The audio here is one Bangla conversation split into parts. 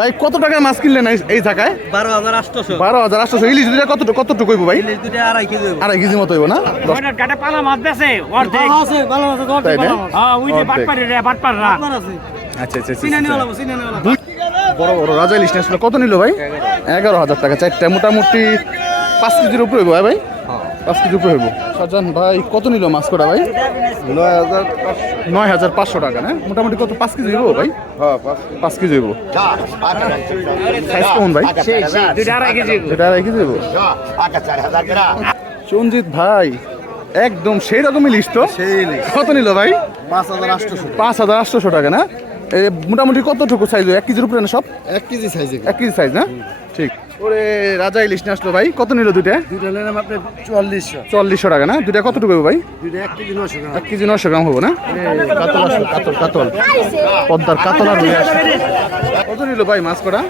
ভাই কত টাকার মাছ কিনলেন এই থাকায় বারো হাজার আটশো বারো হাজার আটশো ইলিশ দুটা কত কতটুকু হইব ভাই? আড়াই কেজি মতো হইব না? আচ্ছা আচ্ছা, আচ্ছা, আচ্ছা, আচ্ছা। বড় বড় রাজা ইলিশ কত নিল ভাই? এগারো হাজার টাকা। চারটা মোটামুটি পাঁচ কেজির উপরে ভাই? পাঁচ কেজির উপরে হইব। সাজান ভাই কত নিল মাছ কটা ভাই? নয় হাজার নয় হাজার পাঁচশো টাকা না? মোটামুটি কত পাঁচ কেজি হইব ভাই? হ্যাঁ পাঁচ কেজি। হইব। সাইজ কেমন ভাই? দুইটা আড়াই কেজি কেজি হইব? সঞ্জিত ভাই একদম সেই রকমই লিস্ট তো? সেই কত নিল ভাই? পাঁচ হাজার আটশোশো। পাঁচ হাজার আটশোশো টাকা না? এ মোটামুটি কতটুকু সাইজ এক কেজির উপরে না সব? এক কেজি সাইজে এক কেজি সাইজ না? ঠিক। ওরে রাজা ইলিশ নিয়ে আসলো ভাই। কত নিল দুইটা? দুইটা নিলাম আপনার চুয়াল্লিশশো। চল্লিশশো টাকা না? দুইটা কতটুকু ভাই? দুইটা এক কেজি নশো গ্রাম। এক কেজি নশো গ্রাম হব না? কাতল আসলো কাতল কাতল। পদ্মার কাতল আর রুই আসলো। কত নিল ভাই মাছ করা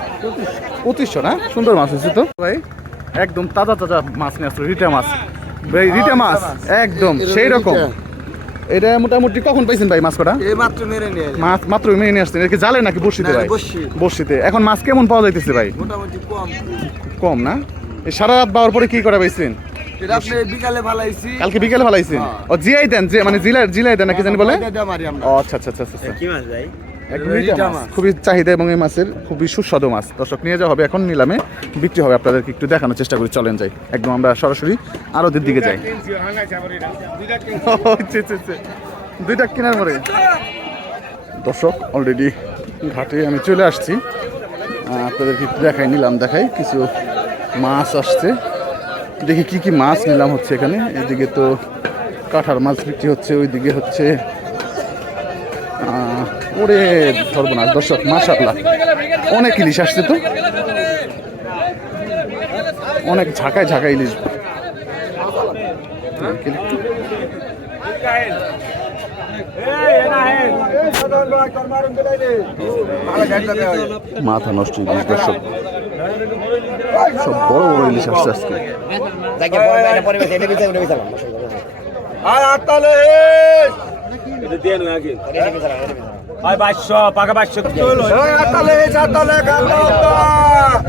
পঁচিশশো না? সুন্দর মাছ হয়েছে তো। ভাই একদম তাজা তাজা মাছ নিয়ে আসলো রিটা মাছ। ভাই রিটা মাছ একদম সেই রকম এটা মোটামুটি কখন পাইছেন ভাই মাছ কটা এই মাত্র মেরে নিয়ে মাছ মাত্র মেনে নিয়ে আসছেন। এর কি জালে নাকি বসিতে না, ভাই। বসিতে এখন মাছ কেমন পাওয়া যাইতেছে ভাই? মোটামুটি কম। কম না? এই সারা রাত বাওয়ার পরে কি করে পাইছেন? কালকে আপনি বিকালে ভালাইছি। কালকে বিকেলে ফেলাইছেন ও জিআই দেন যে মানে জিলাই জিলাই দেন নাকি জানি বলে? এটা ও আচ্ছা আচ্ছা আচ্ছা আচ্ছা। কি মাছ ভাই? খুবই চাহিদা এবং এই মাছের খুবই সুস্বাদু মাছ। দর্শক নিয়ে যাওয়া হবে এখন নিলামে। বিক্রি হবে আপনাদেরকে একটু দেখানোর চেষ্টা করি। চলেন যাই। একদম আমরা সরাসরি আরোদের দিকে যাই। দুইটা কেনার পরে। দর্শক অলরেডি ঘাটে আমি চলে আসছি। আপনাদেরকে একটু দেখাই নিলাম দেখাই। কিছু মাছ আসছে। দেখি কি কি মাছ নিলাম হচ্ছে এখানে। এদিকে তো কাঁঠার মাছ বিক্রি হচ্ছে ওইদিকে হচ্ছে ওরে সর্বনাশ। দর্শক মাশাআল্লাহ। অনেক ইলিশ আসছে তো। অনেক ঝাঁকায় ঝাঁকায় ইলিশ। মাথা নষ্ট ইলিশ দর্শক। সব বড় বড় ইলিশ আসছে আজকে। ভাই বাইশশো পাকা বাইশশো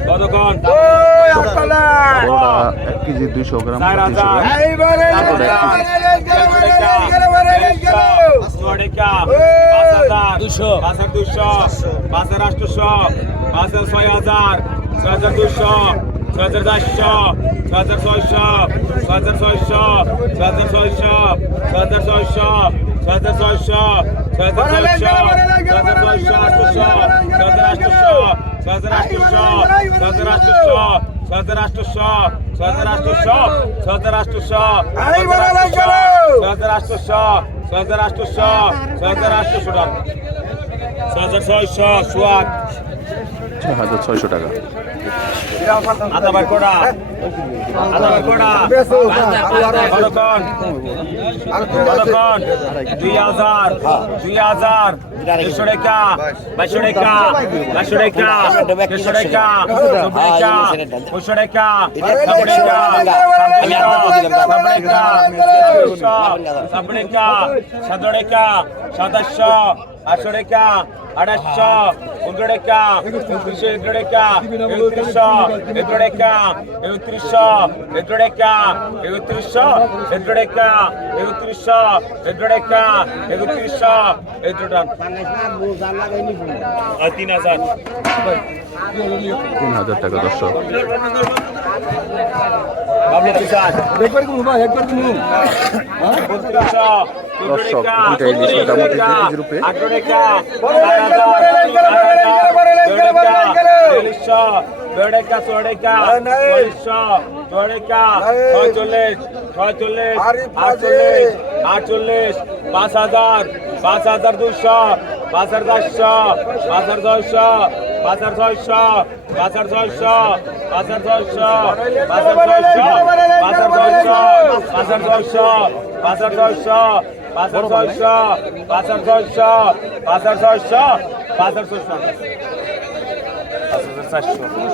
কতক্ষণ এক কেজি দুইশো গ্রাম দুশো পাঁচ হাজার। দুশো পাঁচ হাজার। আটশোশো পাঁচ হাজার ছয় হাজার। ছয় হাজার দুশো ছয় হাজার চারশো। ছয় হাজার ছয়শো। ছয় হাজার ছয়শো। ছয় হাজার ছয়শো। ছয় হাজার ছয়শো। হাজার ছয়শো ছয় হাজার ছয়শো ছয় হাজার ছয়শো আটশোশো ছয় হাজার আটশোশো ছয় হাজার আটশোশো ছয় হাজার আটশোশো ছয় হাজার আটশোশো ছয় হাজার আটশোশো ছয় হাজার আটশোশো টাকা। ছয় ছয়শো সোয়াগ ছয় হাজার ছয়শো টাকা। আদাবারকোড়া আদাবারকোড়া কতক্ষণ কতক্ষণ দুই হাজার। দুই হাজার। দুশো টাকা। বাইশো টাকা। বাইশো টাকা। দেড়শো টাকা। দুশো সাতশো আটশো তিন হাজার টাকা দর্শক দর্শক দুটো ইলিশ মোটামুটি দু কেজি রূপে বেড়েকা চড়েকা চল্লিশশো চড়েকা ছয়চল্লিশ ছয়চল্লিশ, আটচল্লিশ আটচল্লিশ, পাঁচ হাজার পাঁচ হাজার দুশো পাঁচ হাজার চারশো পাঁচ হাজার ছয়শো হাজার ছয়শো হাজার ছয়শো হাজার ছয়শো হাজার ছয়শো হাজার ছয়শো হাজার ছয়শো হাজার ছয়শো হাজার ছয়শো হাজার ছয়শো হাজার ছয়শো হাজার ছয়শো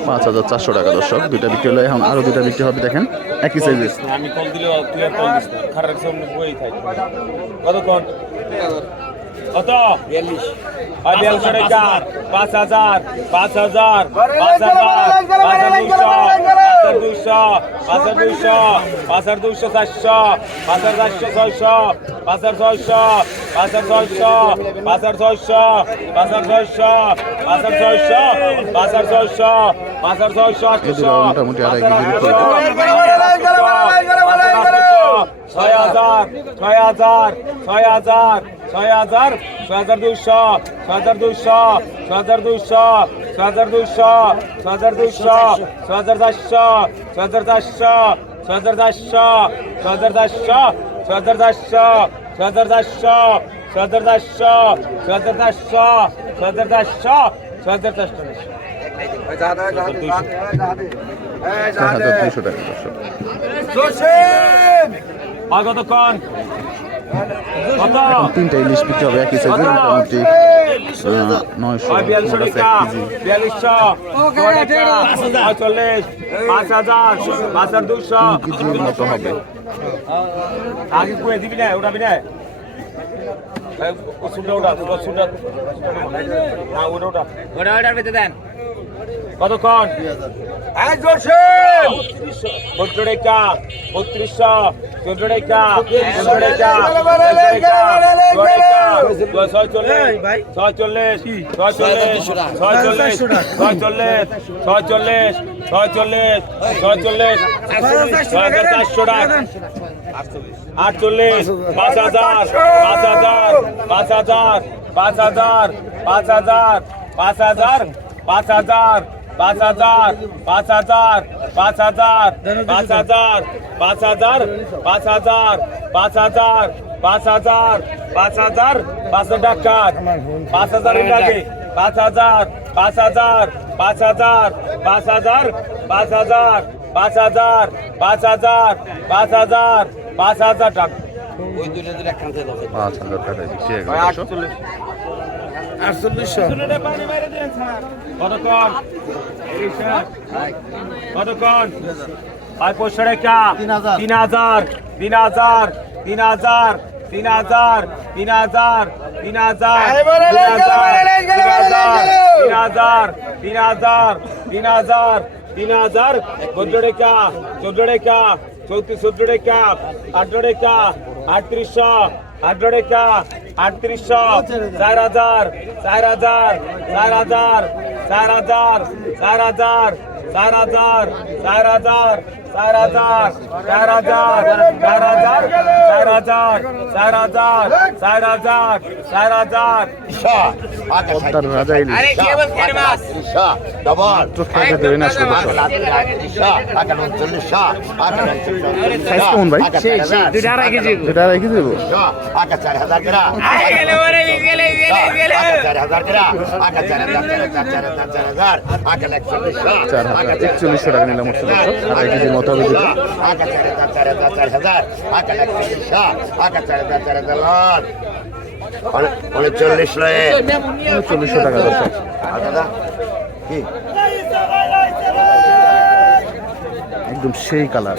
পাঁচ হাজার চারশো টাকা দর্শক দুইটা বিক্রি হলো এখন আরও দুইটা বিক্রি হবে দেখেন একই সাইজের আমি কল দিলে তুই আর কল দিস না খারাপ সামনে বই থাকি কতক্ষণ কত আর বিয়াল্লিশশো টাকা পাঁচ হাজার পাঁচ হাজার পাঁচ হাজার পাঁচ হাজার দুইশো পাঁচ হাজার দুইশো পাঁচ হাজার দুইশো পাঁচ হাজার দুইশো চারশো পাঁচ হাজার ছয়শো পাঁচ হাজার ছয়শো পাঁচ হাজার ছয়শো পাঁচ হাজার ছয়শো পাঁচ হাজার ছয়শো পাঁচ হাজার ছয়শো পাঁচ হাজার ছয়শো পাঁচ হাজার ছয় হাজার ছয় হাজার ছয় হাজার ছয় হাজার ছয় হাজার দুইশো ছয় হাজার দুইশো ছয় হাজার দুইশো ছয় হাজার দুইশো ছয় হাজার দুইশো ছয় হাজার চারশো ছয় হাজার চারশো ছয় হাজার চারশো ছয় হাজার চারশো ছয় হাজার চারশো ছয় হাজার চারশো ছয় হাজার চারশো ছয় হাজার চারশো ছয় হাজার চারশো ছয় হাজার চারশো দুইশো টাকা কত তিনটা ইলিশ বিক্রি হবে একই সাইজের মোটামুটি নয়শো কেজির মতো হবে। আগে কুয়ে দিবি না উঠাবি না। না ওটা ওটা ওটা ওটার ভিতরে দেন। কতক্ষণ? বত্রিশশো টাকা বত্রিশশো চোদ্দ টাকা চোদ্দ টাকা ছয়চল্লিশ ছয়চল্লিশ ছয়চল্লিশ ছয়চল্লিশ ছয়চল্লিশ ছয়চল্লিশ ছয়চল্লিশ ছয় চারশো টাকা আটচল্লিশ, পাঁচ হাজার পাঁচ হাজার পাঁচ হাজার পাঁচ হাজার পাঁচ হাজার পাঁচ হাজার পাঁচ হাজার পাঁচ হাজার পাঁচ হাজার পাঁচ হাজার পাঁচ হাজার পাঁচ হাজার পাঁচ হাজার পাঁচ হাজার পাঁচ হাজার পাঁচ হাজার পাঁচ হাজার টাকা পাঁচ হাজার লাগে পাঁচ হাজার পাঁচ হাজার পাঁচ হাজার পাঁচ হাজার পাঁচ হাজার পাঁচ হাজার পাঁচ হাজার পাঁচ হাজার পাঁচ হাজার টাকা পাঁচ হাজার টাকায় বিক্রি হয়ে দর্শক কতক্ষণ কতক্ষণ আর পঁয়ষট্টি টাকা তিন হাজার তিন হাজার তিন হাজার তিন হাজার তিন হাজার তিন হাজার তিন হাজার তিন হাজার তিন হাজার তিন হাজার চোদ্দ টাকা চোদ্দ টাকা চৌত্রিশ চোদ্দ টাকা আঠারো টাকা আটত্রিশশো আঠারো টাকা আটত্রিশশো, চার হাজার চার হাজার চার হাজার চার হাজার চার হাজার চার হাজার চার হাজার। চার হাজার চার হাজার চার হাজার চার হাজার চার হাজার চার হাজার চার হাজার একচল্লিশশো নিলাম মতো হবে উনচল্লিশ লয়ে চল্লিশশো টাকা দর্শক। কি একদম সেই কালার।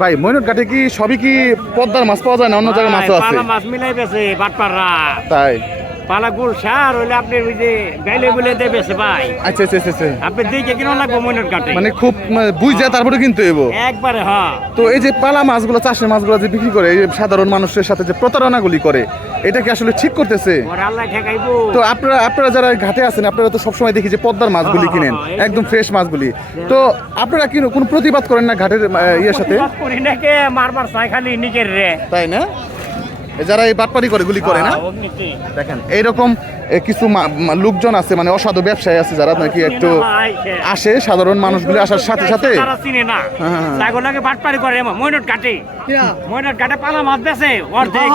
ভাই ময়নট ঘাটে কি সবই কি পদ্মার মাছ পাওয়া যায় না? অন্য জায়গায় মাছও আছে। মাছ মিলাই বাটপাররা তাই? পালা গুল সার হইলে আপনি ওই যে গাইলে বলে দেবেছে ভাই। আচ্ছা আচ্ছা আচ্ছা, আচ্ছা। আপনি দিকে কিনো লাগবো মনের কাটে মানে খুব মানে বুঝ তারপরে কিনতে হইব? একবারে হ্যাঁ। তো এই যে পালা মাছগুলো চাষের মাছগুলো যে বিক্রি করে এই সাধারণ মানুষের সাথে যে প্রতারণাগুলি করে এটা কি আসলে ঠিক করতেছে? তো আপনারা আপনারা যারা ঘাটে আছেন আপনারা তো সবসময় দেখি যে পদ্মার মাছগুলি হ্যাঁ, কিনেন হ্যাঁ, একদম ফ্রেশ মাছগুলি। তো আপনারা কি কোনো প্রতিবাদ করেন না ঘাটের ইয়ের সাথে? মারবার চাই খালি নিকের রে। তাই না? যারা এই বাটপারি করে গুলি করে না? দেখেন এইরকম কিছু লোকজন আছে মানে অসাধু ব্যবসায়ী আছে যারা নাকি একটু আসে সাধারণ মানুষগুলি আসার সাথে সাথে। তারা চিনে না। হ্যাঁ, হ্যাঁ, হ্যাঁ। তাগো লাগে বাটপারি করে মইনট কাটে মইনট কাটে পালা মাছ বেছে অর্ধেক।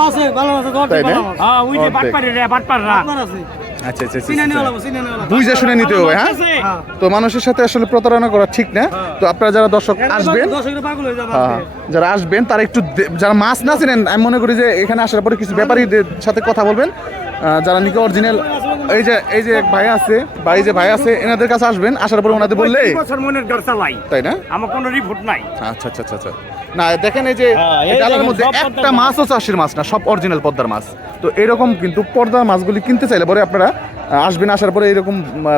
তাই না? হ্যাঁ ওই যে বাটপারি রে বাটপাররা। আচ্ছা আচ্ছা, আচ্ছা বুঝে শুনে নিতে হবে হ্যাঁ? তো মানুষের সাথে আসলে প্রতারণা করা ঠিক না। তো আপনারা যারা দর্শক আসবেন হ্যাঁ, যারা আসবেন তারা একটু যারা মাছ না চিনেন আমি মনে করি যে এখানে আসার পরে কিছু ব্যাপারীদের সাথে কথা বলবেন। যারা নাকি অরিজিনাল এই যে এই যে এক ভাই আছে এই যে ভাই আছে এনাদের কাছে আসবেন আসার পরে ওনাদের বললে তাই না? আমার কোনো রিপোর্ট নাই। আচ্ছা আচ্ছা আচ্ছা আচ্ছা। না দেখেন এই যে হ্যাঁ, জালের মধ্যে একটা মাছও চাষির মাছ না সব অরিজিনাল পদ্মার মাছ। তো এরকম কিন্তু পর্দার মাছগুলি কিনতে চাইলে পরে আপনারা আসবেন আসার পরে এরকম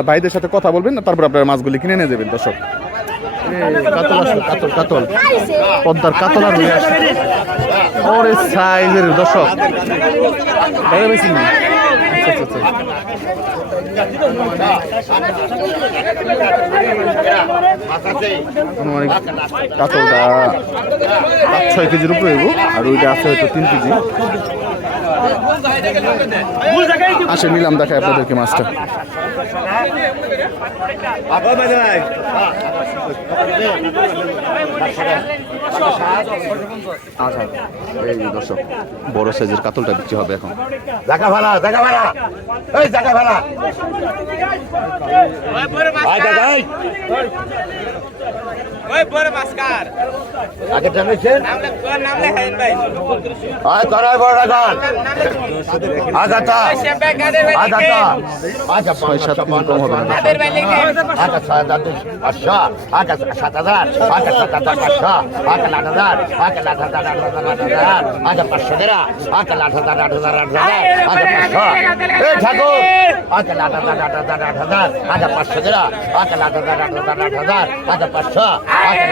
ভাইদের সাথে কথা বলবেন তারপর আপনারা মাছগুলি কিনে নিয়ে যাবেন দর্শক। কাতল আসলো, কাতল কাতল। পদ্মার কাতল আর ওরে সাইজের দর্শক। আচ্ছা আচ্ছা আচ্ছা আনুমানিক কাতলটা পাঁচ ছয় কেজির উপরে হইব আর ওইটা আছে হয়তো তিন কেজি আসে নিলাম দেখায় আপনাদেরকে মাছটা আচ্ছা এই দর্শক বড় সাইজের কাতলটা বিক্রি হবে এখন দেখা ভাড়া দেখা ভাড়া এই দেখা ভাড়া ভাই আয় রাখান আচ্ছা ছয় হাজার আচ্ছা পাঁচশো। দেড়া আচ্ছা আট হাজার আচ্ছা ঠাকুর। আট হাজার। আচ্ছা পাঁচশো। আচ্ছা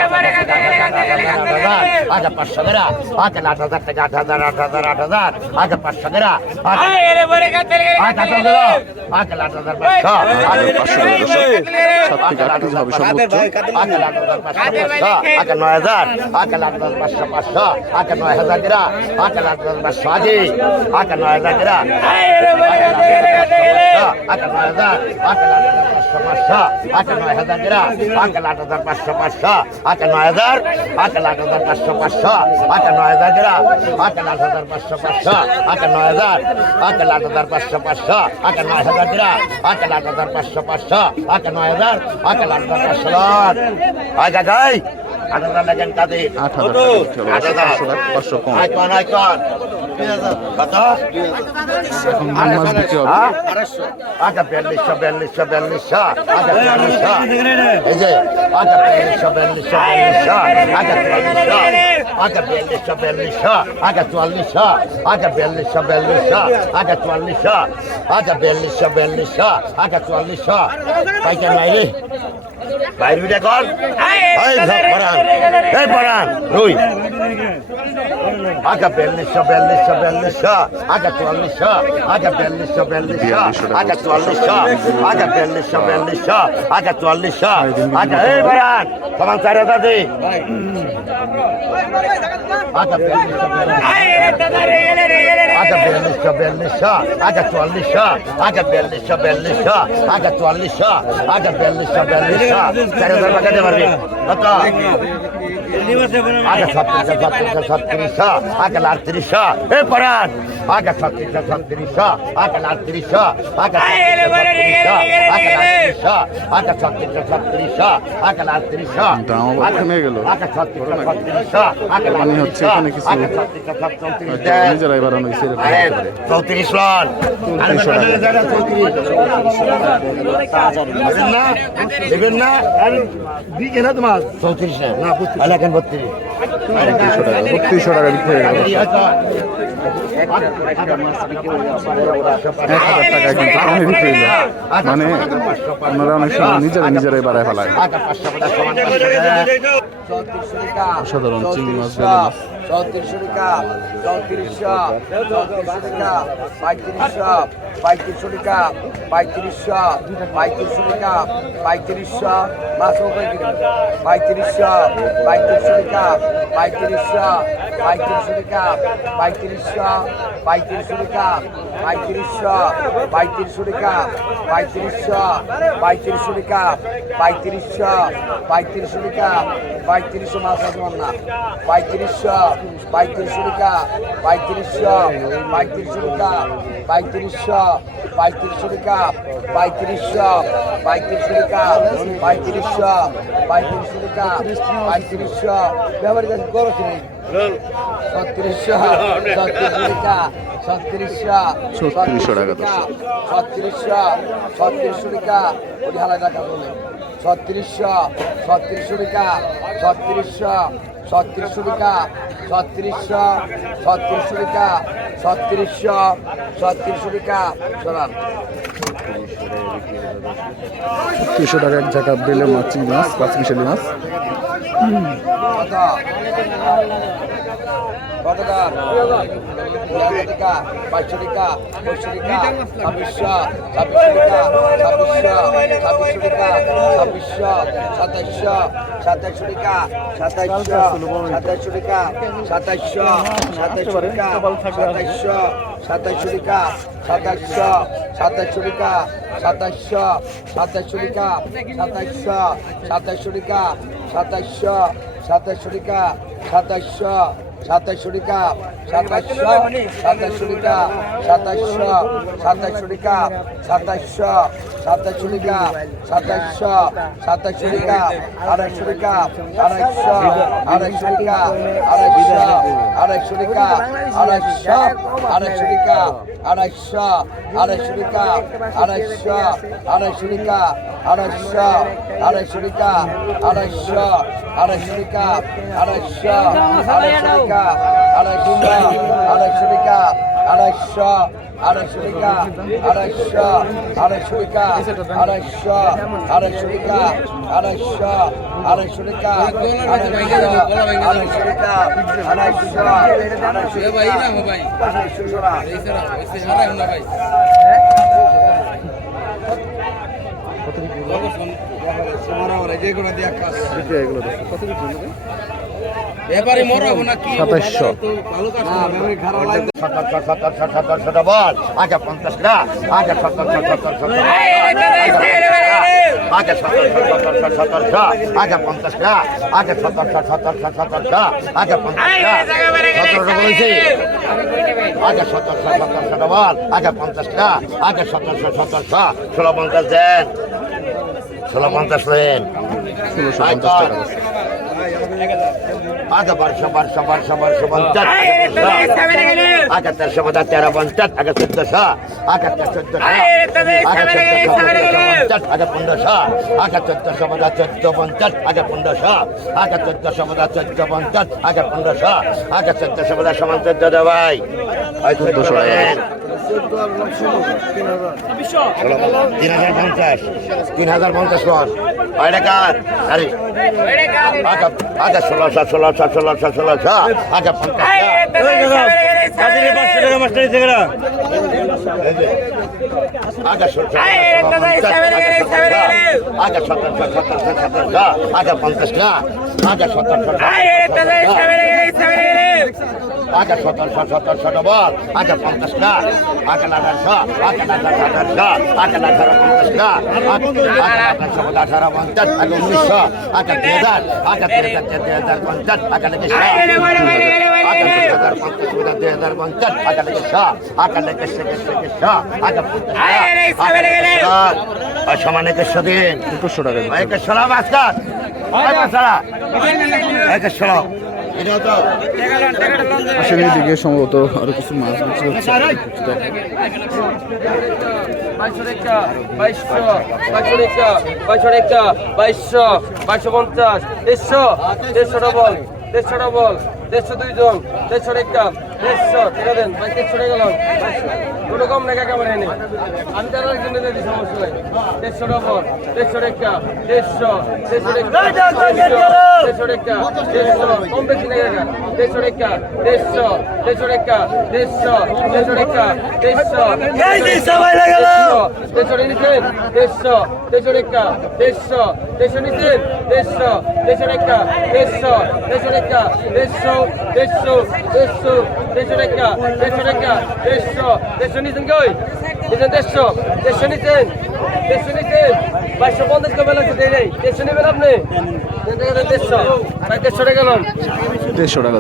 আচ্ছা পাঁচশো আচ্ছা দেড়া আচ্ছা আট হাজার থেকে আট হাজার আট হাজার আট হাজার আচ্ছা পাঁচশো আচ্ছা আচ্ছা আচ্ছা আট হাজার পাঁচশো পাঁচশো আট আচ্ছা নয় হাজার। আচ্ছা আচ্ছা নয় হাজার আচ্ছা পাঁচশো আচ্ছা আচ্ছা আচ্ছা পাঁচশো। আচ্ছা নয় হাজার দিরা আচ্ছা লাখ হাজার পাঁচশো পাঁচশো। আচ্ছা নয় হাজার। আচ্ছা লাখ হাজার পাঁচশো পাঁচশো। আচ্ছা নয় হাজার দিরা আচ্ছা লাখ হাজার পাঁচশো পাঁচশো। আচ্ছা নয় হাজার। আচ্ছা লাখ হাজার পাঁচশো আচ্ছা আচ্ছা আচ্ছা আচ্ছা আচ্ছা যাই। আট হাজার লাগেন কাদের আট হাজার আট হাজার পাঁচশো কম মন হ্যাঁ? আচ্ছা বিয়াল্লিশশো বিয়াল্লিশশো বিয়াল্লিশশো আচ্ছা বিয়াল্লিশশো এই যে আচ্ছা বিয়াল্লিশশো বিয়াল্লিশশো বিয়াল্লিশশো আচ্ছা চুয়াল্লিশশো আচ্ছা বিয়াল্লিশশো বিয়াল্লিশশো আচ্ছা চুয়াল্লিশশো আচ্ছা বিয়াল্লিশশো বিয়াল্লিশশো আচ্ছা চুয়াল্লিশশো আচ্ছা বিয়াল্লিশশো বিয়াল্লিশশো আচ্ছা চুয়াল্লিশশো পাইকার নাই রে বাইরে বিটা কর। এই পরান এই পরান রুই। আচ্ছা বিয়াল্লিশশো বিয়াল্লিশশো বিয়াল্লিশশো আচ্ছা চুয়াল্লিশশো আচ্ছা বিয়াল্লিশশো বিয়াল্লিশশো আচ্ছা চুয়াল্লিশশো আচ্ছা বিয়াল্লিশশো বিয়াল্লিশশো আচ্ছা চুয়াল্লিশশো আচ্ছা এই পরান সমান চার হাজার আচ্ছা বিয়াল্লিশশো বিয়াল্লিশশো আচ্ছা আচ্ছা চুয়াল্লিশশো আচ্ছা বিয়াল্লিশশো বিয়াল্লিশশো আচ্ছা চুয়াল্লিশশো আচ্ছা বিয়াল্লিশশো বিয়াল্লিশশো চার হাজার লাগাতে পারবি কত আগে ছত্রিশশো ছত্রিশশো ছত্রিশশো আগে আটত্রিশশো এ পড়ান আগে ছত্রিশশো ছত্রিশশো আগে আটত্রিশশো আগে ছত্রিশশো আগে ছত্রিশশো ছত্রিশশো আগে আটত্রিশশো কমে গেল। আগে ছত্রিশশো ছত্রিশশো আগে মানে হচ্ছে এখানে কিছু নিজেরাই বাড়ানো হয়েছে আরে। চৌত্রিশ লন চৌত্রিশশো টাকা। দেবেন না দেবেন দিকে না তোমার চৌত্রিশ না না বত্রিশ বত্রিশশো টাকা। বত্রিশশো টাকা বিক্রি হয়ে গেল। এক হাজার টাকায় কিন্তু কমে বিক্রি হলো মানে আপনারা অনেক সময় নিজেরা নিজেরাই বাড়ায় ফেলায়। অসাধারণ চিংড়ি মাছ বেলে মাছ। চৌত্রিশশো টাকা চৌত্রিশশো চৌত্রিশশো টাকা পঁয়ত্রিশশো পঁয়ত্রিশশো টাকা পঁয়ত্রিশশো পঁয়ত্রিশশো টাকা পঁয়ত্রিশশো মাছ পঁয়ত্রিশশো পঁয়ত্রিশশো টাকা পঁয়ত্রিশশো পঁয়ত্রিশশো টাকা পঁয়ত্রিশশো পঁয়ত্রিশশো টাকা পঁয়ত্রিশশো পঁয়ত্রিশশো টাকা পঁয়ত্রিশশো পঁয়ত্রিশশো টাকা পঁয়ত্রিশশো পঁয়ত্রিশশো টাকা পঁয়ত্রিশশো আছে না পঁয়ত্রিশশো পঁয়ত্রিশশো টাকা পঁয়ত্রিশশো পঁয়ত্রিশশো টাকা পঁয়ত্রিশশো পঁয়ত্রিশশো টাকা পঁয়ত্রিশশো পঁয়ত্রিশশো টাকা পঁয়ত্রিশশো পঁয়ত্রিশশো টাকা পঁয়ত্রিশশো ব্যবহার কাছে করো ছত্রিশশো ছত্রিশশো টাকা ছত্রিশশো ছত্রিশশো টাকা। ছত্রিশশো ছত্রিশশো টাকা ওই হালা টাকা বলে। ছত্রিশশো ছত্রিশশো টাকা ছত্রিশশো ছত্রিশশো টাকা ছত্রিশশো ছত্রিশশো টাকা ছত্রিশশো ছত্রিশশো টাকা সরান। তিনশো টাকা এক ঝাঁকা বেলে মাছ মাছ পাঁচ মিশালি মাছ? কত টাকা পাঁচশো টাকা পঁয়ষট্টি টাকা ছাব্বিশশো ছাব্বিশশো টাকা ছাব্বিশশো ছাব্বিশশো সাতাইশশো টাকা সাতাইশশো সাতাইশশো টাকা সাতাইশশো সাতাইশশো টাকা সাতাইশশো সাতাইশশো টাকা সাতাইশশো সাতাইশশো টাকা সাতাইশশো সাতাইশশো টাকা সাতাইশশো সাতাইশশো টাকা সাতাইশশো সাতাইশশো টাকা সাতাইশশো সাতাইশশো টাকা সাতাইশশো সাতাইশশো টাকা সাতাইশশো সাতাইশশো টাকা সাতাইশশো সাতাইশশো টাকা আড়াইশো টাকা আড়াইশো আড়াইশো টাকা আড়াইশো আড়াইশো টাকা আড়াইশো আড়াইশো টাকা আড়াইশো আড়াইশো টাকা আড়াইশো আড়াইশো টাকা আড়াইশো আড়াইশো টাকা আড়াইশো আড়াইশো টাকা আড়াইশো আড়াইশো টাকা আড়াইশো আড়াইশো টাকা আড়াইশো আড়াইশো টাকা আড়াইশো আড়াইশো টাকা আড়াইশো আড়াইশো টাকা আড়াইশো আড়াইশো টাকা আড়াইশো আড়াইশো টাকা আড়াইশো আড়াইশো আড়াইশো বিক্রি এগুলো কত বিক্রি সাতাশশো আগে পঞ্চাশ লাখ আগে সত্তর সত্তর সত্তর আগে সতর সতর সতর আগে পঞ্চাশ লাখ আগে সতর সতর সতর আগে পঞ্চাশ লাখ সতেরোশো বলেছি আগে সতর সতর সতর আগে পঞ্চাশ লাখ আগে সতর সতর ষোলো পঞ্চাশ দেন ষোলো পঞ্চাশ দেন ষোলোশো পঞ্চাশ টাকা هذا برشا برشا برشا برشا بنتات هكا ترشبة ترى بنتات هكا ستة شا هكا تشد شا هكا ستة شا بنتات هكا بندا شا هكا ستة شا ستة بنتات هكا بندا شا هكا ستة شا ستة بنتات هكا بندا شا هكا ستة شا ستة بنتات دواي هاي تدوش তিন হাজার পঞ্চাশ তিন হাজার পঞ্চাশ কর কয় টাকার আরে আচ্ছা ষোলো সাত ষোলো সাত ষোলো সাত ষোলো আচ্ছা পঞ্চাশ আচ্ছা পঞ্চাশ না আচ্ছা সত্তর আগে সতেরোশো সতেরোশো ডবল আগে পঞ্চাশ টাকা আগে আঠারোশো আগে আঠারোশো আগে আঠারো পঞ্চাশ আগে আঠারোশো আঠারো পঞ্চাশ আগে উনিশশো আগে দুই হাজার আগে দুই হাজার দুই হাজার পঞ্চাশ আগে দুই হাজার পঞ্চাশ আগে আগে আগে সমান একুশশো দিন একুশশো টাকা। একুশশো লাভ আজকাল একুশশো এটাও আশেপাশে দিকে সম্ভবত আরও কিছু মাছ বিক্রি হচ্ছে বাইশশো বাইশশো পঞ্চাশ দেড়শো দেড়শো ডবল দেড়শো ডবল দেড়শো দুইজন দেড়শো একটা দেড়শো টাকা দেন। দেড়শো টাকা গেলাম। দুটো কম টাকা কেমন এনে আমি তার একজন দিতে দিই সমস্যা নাই। দেড়শো ডবল দেড়শো টাকা দেড়শো দেড়শো টাকা দেড়শো টাকা দেড়শো। কম বেশি টাকা দেড়শো টাকা দেড়শো দেড়শো। টাকা দেড়শো দেড়শো টাকা দেড়শো দেড়শো নিচ্ছেন দেড়শো দেড়শো টাকা দেড়শো দেড়শো নিচ্ছেন দেড়শো দেড়শো টাকা দেড়শো দেড়শো টাকা দেড়শো দেড়শো দেড়শো। দেড়শো টাকা দেড়শো টাকা দেড়শো দেড়শো নিচ্ছেন কই? নিচ্ছেন দেড়শো দেড়শো নিচ্ছেন দেড়শো নিচ্ছেন বাইশশো পঞ্চাশ কবে লাগছে দেড় দেড়শো নেবেন আপনি? দেড়শো দেড়শো টাকা গেলাম দেড়শো টাকা